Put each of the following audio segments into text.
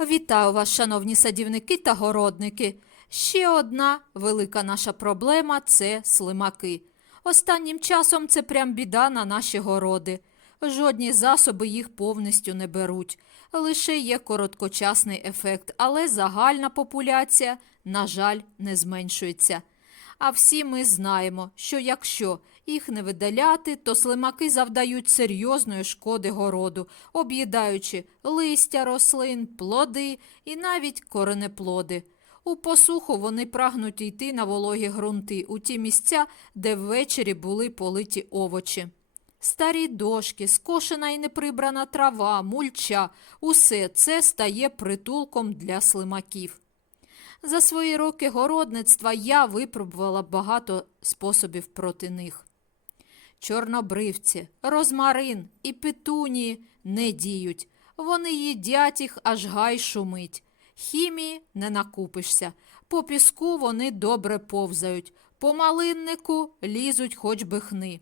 Вітаю вас, шановні садівники та городники. Ще одна велика наша проблема це слимаки. Останнім часом це прям біда на наші городи. Жодні засоби їх повністю не беруть. Лише є короткочасний ефект, але загальна популяція, на жаль, не зменшується. А всі ми знаємо, що якщо їх не видаляти, то слимаки завдають серйозної шкоди городу, об'їдаючи листя рослин, плоди і навіть коренеплоди. У посуху вони прагнуть йти на вологі ґрунти у ті місця, де ввечері були политі овочі. Старі дошки, скошена і неприбрана трава, мульча усе це стає притулком для слимаків. За свої роки городництва я випробувала багато способів проти них. Чорнобривці, розмарин і петунії не діють. Вони їдять їх, аж гай шумить. Хімії не накупишся. По піску вони добре повзають, по малиннику лізуть хоч би хни.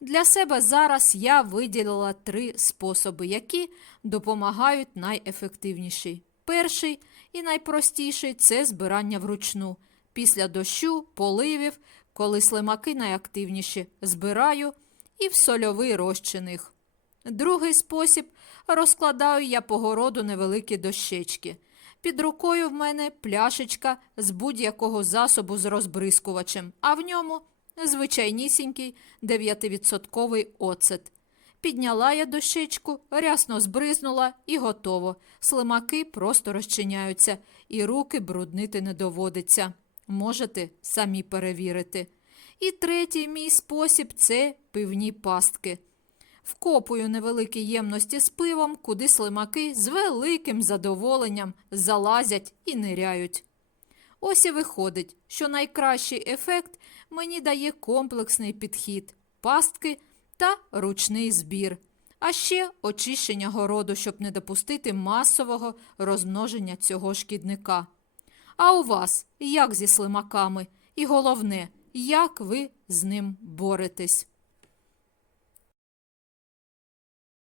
Для себе зараз я виділила три способи, які допомагають найефективніший. Перший і найпростіший це збирання вручну. Після дощу, поливів, коли слимаки найактивніші, збираю і в сольовий розчин. Другий спосіб розкладаю я по городу невеликі дощечки. Під рукою в мене пляшечка з будь-якого засобу з розбризкувачем, а в ньому звичайнісінький 9% оцет. Підняла я дощечку, рясно збризнула і готово. Слимаки просто розчиняються, і руки бруднити не доводиться. Можете самі перевірити. І третій мій спосіб це пивні пастки. Вкопую невеликі ємності з пивом, куди слимаки з великим задоволенням залазять і ниряють. Ось і виходить, що найкращий ефект мені дає комплексний підхід, пастки та ручний збір, а ще очищення городу, щоб не допустити масового розмноження цього шкідника. А у вас як зі слимаками? І головне, як ви з ним боретесь?